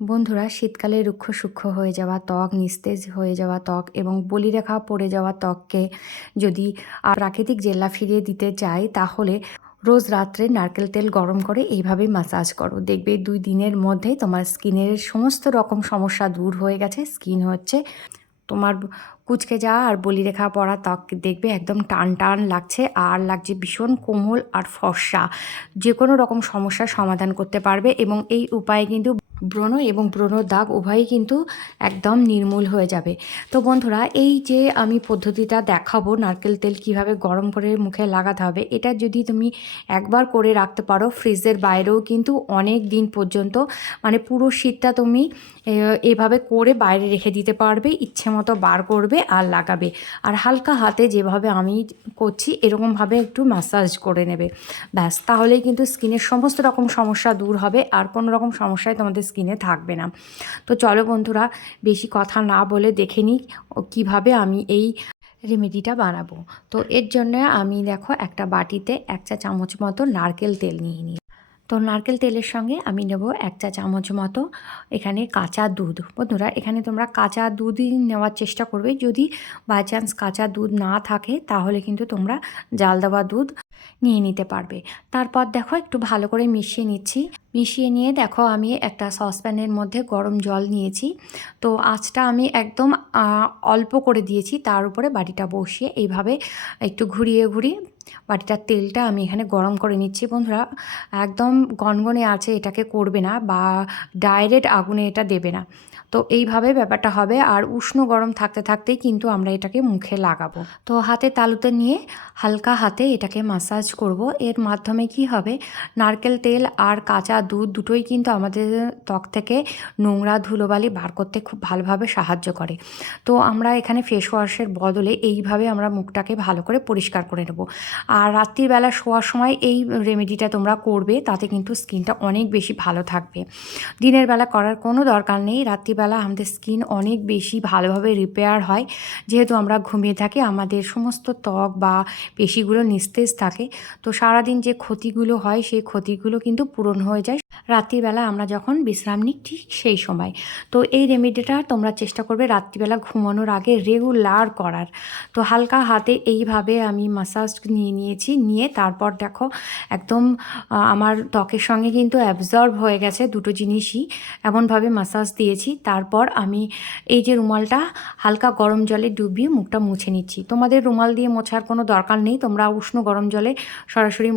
বন্ধুরা, শীতকালে রুক্ষ সূক্ষ্ম হয়ে যাওয়া ত্বক, নিস্তেজ হয়ে যাওয়া ত্বক এবং বলিরেখা পড়ে যাওয়া ত্বককে যদি প্রাকৃতিক জেল্লা ফিরিয়ে দিতে চাই, তাহলে রোজ রাত্রে নারকেল তেল গরম করে এইভাবে মাসাজ করো। দেখবে দুই দিনের মধ্যেই তোমার স্কিনের সমস্ত রকম সমস্যা দূর হয়ে গেছে। স্কিন হচ্ছে তোমার কুচকে যাওয়া আর বলিরেখা পড়া ত্বক দেখবে একদম টান টান লাগছে আর লাগছে ভীষণ কোমল আর ফর্সা। যে কোনো রকম সমস্যার সমাধান করতে পারবে এবং এই উপায়ে কিন্তু ব্রণ এবং ব্রণ দাগ উভয়ই কিন্তু একদম নির্মূল হয়ে যাবে। তো বন্ধুরা, এই যে আমি পদ্ধতিটা দেখাবো, নারকেল তেল কীভাবে গরম করে মুখে লাগাতে হবে, এটা যদি তুমি একবার করে রাখতে পারো, ফ্রিজের বাইরেও কিন্তু অনেক দিন পর্যন্ত মানে পুরো শীতটা তুমি এভাবে করে বাইরে রেখে দিতে পারবে, ইচ্ছে মতো বার করবে আর লাগাবে। আর হালকা হাতে যেভাবে আমি করছি, এরকমভাবে একটু ম্যাসাজ করে নেবে। ব্যাস, তাহলেই কিন্তু স্কিনের সমস্ত রকম সমস্যা দূর হবে, আর কোনো রকম সমস্যায় তোমাদের স্কিনে থাকবে না। তো চলো বন্ধুরা, বেশি কথা না বলে দেখে নিই কীভাবে আমি এই রেমেডিটা বানাবো। তো এর জন্য আমি দেখো একটা বাটিতে এক চা চামচ মতো নারকেল তেল নিয়ে নিই তো নারকেল তেলের সঙ্গে আমি নেব এক চা চামচ মতো এখানে কাঁচা দুধ। বন্ধুরা, এখানে তোমরা কাঁচা দুধই নেওয়ার চেষ্টা করবে। যদি বাই চান্স কাঁচা দুধ না থাকে, তাহলে কিন্তু তোমরা জাল দেওয়া দুধ নিয়ে নিতে পারবে। তারপর দেখো একটু ভালো করে মিশিয়ে নিচ্ছি। মিশিয়ে নিয়ে দেখো আমি একটা সসপ্যানের মধ্যে গরম জল নিয়েছি। তো আঁচটা আমি একদম অল্প করে দিয়েছি। তার উপরে বাড়িটা বসিয়ে এইভাবে একটু ঘুরিয়ে ঘুরিয়ে বাটিটার তেলটা আমি এখানে গরম করে নিচ্ছি, বন্ধুরা। একদম গনগনে আছে, এটাকে করবে না বা ডাইরেক্ট আগুনে এটা দেবে না। তো এইভাবে ব্যাপারটা হবে, আর উষ্ণ গরম থাকতে থাকতেই কিন্তু আমরা এটাকে মুখে লাগাবো। তো হাতে তালুতে নিয়ে হালকা হাতে এটাকে মাসাজ করব। এর মাধ্যমে কি হবে, নারকেল তেল আর কাঁচা দুধ দুটোই কিন্তু আমাদের ত্বক থেকে নোংরা ধুলোবালি বার করতে খুব ভালোভাবে সাহায্য করে। তো আমরা এখানে ফেস ওয়াশের বদলে এইভাবে আমরা মুখটাকে ভালো করে পরিষ্কার করে নেব। আর রাত্রিবেলা শোয়ার সময় এই রেমেডিটা তোমরা করবে, তাতে কিন্তু স্কিনটা অনেক বেশি ভালো থাকবে। দিনের বেলা করার কোনো দরকার নেই, রাত্রিবেলা আমাদের স্কিন অনেক বেশি ভালোভাবে রিপেয়ার হয়। যেহেতু আমরা ঘুমিয়ে থাকি, আমাদের সমস্ত ত্বক বা পেশিগুলো নিস্তেজ থাকে, তো সারাদিন যে ক্ষতিগুলো হয়, সেই ক্ষতিগুলো কিন্তু পূরণ হয়ে যায়। রাত্রিবেলা আমরা যখন বিশ্রাম নিই ঠিক সেই সময়। তো এই রেমেডিটা তোমরা চেষ্টা করবে রাত্রিবেলা ঘুমানোর আগে রেগুলার করার। তো হালকা হাতে এইভাবে আমি মাসাজ নিয়ে নিয়েছি। নিয়ে তারপর দেখো একদম আমার ত্বকের সঙ্গে কিন্তু অ্যাবজর্ব হয়ে গেছে দুটো জিনিসই। এমনভাবে মাসাজ দিয়েছি। তারপর আমি এই যে রুমালটা হালকা গরম জলে ডুবিয়ে মুখটা মুছে নিচ্ছি। তোমাদের রুমাল দিয়ে মোছার কোনো দরকার নেই। তোমরা উষ্ণ গরম জলে সরাসরি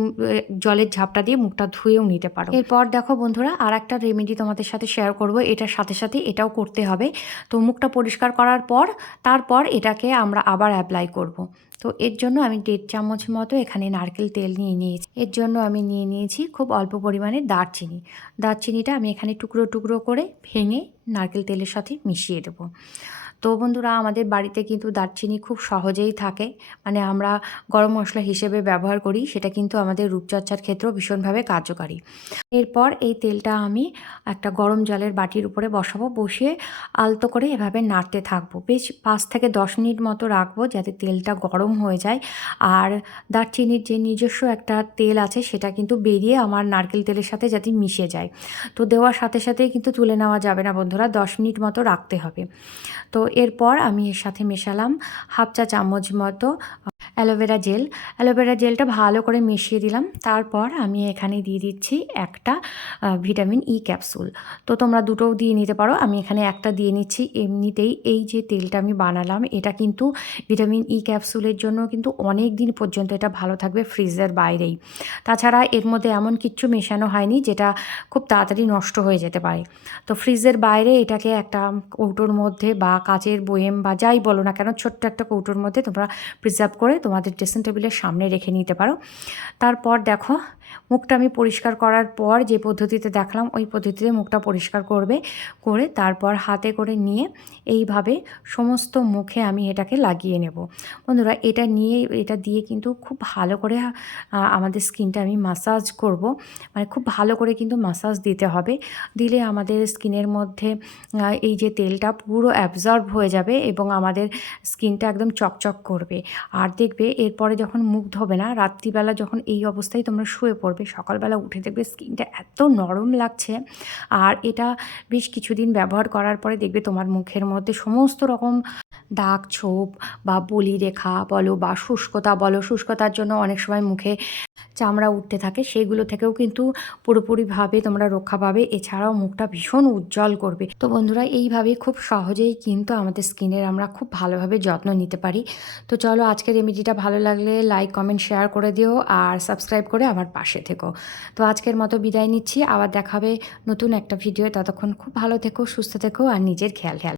জলের ঝাপটা দিয়ে মুখটা ধুয়েও নিতে পারো। এরপর দেখো বন্ধুরা আর একটা রেমেডি তোমাদের সাথে শেয়ার করব। এটার সাথে সাথে এটাও করতে হবে। তো মুখটা পরিষ্কার করার পর, তারপর এটাকে আমরা আবার অ্যাপ্লাই করব। তো এর জন্য আমি দেড় চামচ মতো এখানে নারকেল তেল নিয়ে নিয়েছি। এর জন্য আমি নিয়ে নিয়েছি খুব অল্প পরিমাণে দারচিনি। দারচিনিটা আমি এখানে টুকরো টুকরো করে ভেঙে নারকেল তেলের সাথে মিশিয়ে দেবো। তো বন্ধুরা, আমাদের বাড়িতে কিন্তু দারচিনি খুব সহজেই থাকে। মানে আমরা গরম মশলা হিসেবে ব্যবহার করি, সেটা কিন্তু আমাদের রূপচর্চার ক্ষেত্রেও ভীষণভাবে কার্যকারী। এরপর এই তেলটা আমি একটা গরম জলের বাটির উপরে বসাবো, বসিয়ে আলতো করে এভাবে নাড়তে থাকব। বেশ পাঁচ থেকে দশ মিনিট মতো রাখব যাতে তেলটা গরম হয়ে যায়। আর দারচিনির যে নিজস্ব একটা তেল আছে, সেটা কিন্তু বেরিয়ে আমার নারকেল তেলের সাথে যাতে মিশে যায়। তো দেওয়ার সাথে সাথেই কিন্তু তুলে নেওয়া যাবে না বন্ধুরা, দশ মিনিট মতো রাখতে হবে। তো এরপর আমি এর সাথে মেশালাম হাফ চা চামচ মতো অ্যালোভেরা জেল অ্যালোভেরা জেলটা ভালো করে মিশিয়ে দিলাম। তারপর আমি এখানে দিয়ে দিচ্ছি একটা ভিটামিন ই ক্যাপসুল তো তোমরা দুটোও দিয়ে নিতে পারো। আমি এখানে একটা দিয়ে নিচ্ছি। এমনিতেই এই যে তেলটা আমি বানালাম, এটা কিন্তু ভিটামিন ই ক্যাপসুলের জন্য কিন্তু অনেক দিন পর্যন্ত এটা ভালো থাকবে ফ্রিজের বাইরেই। তাছাড়া এর মধ্যে এমন কিচ্ছু মেশানো হয়নি যেটা খুব তাড়াতাড়ি নষ্ট হয়ে যেতে পারে। তো ফ্রিজের বাইরে এটাকে একটা কৌটোর মধ্যে বা কাচের বয়েম বা যাই বলো না কেন, ছোট্ট একটা কৌটোর মধ্যে তোমরা প্রিজার্ভ করে তোমাদের ড্রেসিং টেবিলের সামনে রেখে নিতে পারো। তারপর দেখো মুখটা আমি পরিষ্কার করার পর যে পদ্ধতিতে দেখলাম, ওই পদ্ধতিতে মুখটা পরিষ্কার করবে, করে তারপর হাতে করে নিয়ে এইভাবে সমস্ত মুখে আমি এটাকে লাগিয়ে নেব। বন্ধুরা, এটা নিয়ে, এটা দিয়ে কিন্তু খুব ভালো করে আমাদের স্কিনটা আমি মাসাজ করব। মানে খুব ভালো করে কিন্তু মাসাজ দিতে হবে। দিলে আমাদের স্কিনের মধ্যে এই যে তেলটা পুরো অ্যাবজর্ব হয়ে যাবে এবং আমাদের স্কিনটা একদম চকচক করবে। আর দেখবে, এরপরে যখন মুখ ধোবে না, রাত্রিবেলা যখন এই অবস্থায় তোমরা শুয়ে পড়বে। সকালবেলা উঠে দেখবে স্কিনটা এত নরম লাগছে। আর এটা বেশ কিছুদিন ব্যবহার করার পরে দেখবে তোমার মুখের মধ্যে সমস্ত রকম দাগ ছোপ বা বলি রেখা বলো বা শুষ্কতা বলো, শুষ্কতার জন্য অনেক সময় মুখে চামড়া উঠতে থাকে। সেইগুলো থেকেও কিন্তু পুরোপুরিভাবে তোমরা রক্ষা পাবে। এছাড়াও মুখটা ভীষণ উজ্জ্বল করবে। তো বন্ধুরা, এইভাবে খুব সহজেই কিন্তু আমাদের স্কিনের আমরা খুব ভালোভাবে যত্ন নিতে পারি। তো চলো আজকের রেমেডিটা ভালো লাগলে লাইক, কমেন্ট, শেয়ার করে দিও। আর সাবস্ক্রাইব করে আমার পাশে থেকো। তো আজকের মতো বিদায় নিচ্ছি। আবার দেখাবে নতুন একটা ভিডিও ততক্ষণ খুব ভালো থেকো, সুস্থ থেকো আর নিজের খেয়াল খেয়াল